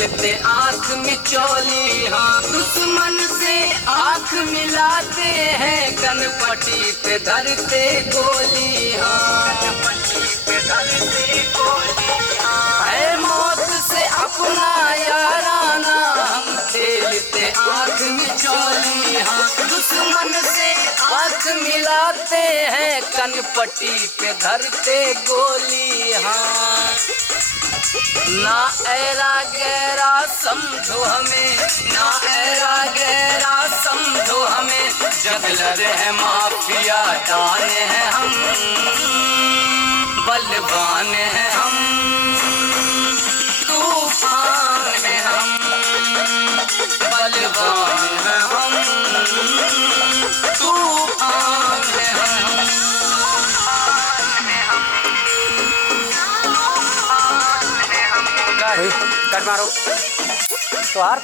खेलते आंख मिचौली, हाँ दुश्मन से आंख मिलाते हैं, कनपटी पे धरते गोली, हाँ कनपटी पे धरते गोली, हाँ है मौत से अपना याराना, हम खेलते आंख मिचौली, हाँ दुश्मन से आंख मिलाते हैं, कनपटी पे धरते गोली, हाँ ना ऐरा गैरा समझो हमें, ना ऐरा गैरा समझो हमें, जगलर है माफिया डान है हम, बलवान है हम, तूफान है हम, बलवान है हम, तूफान है हम। कट मारो तो हार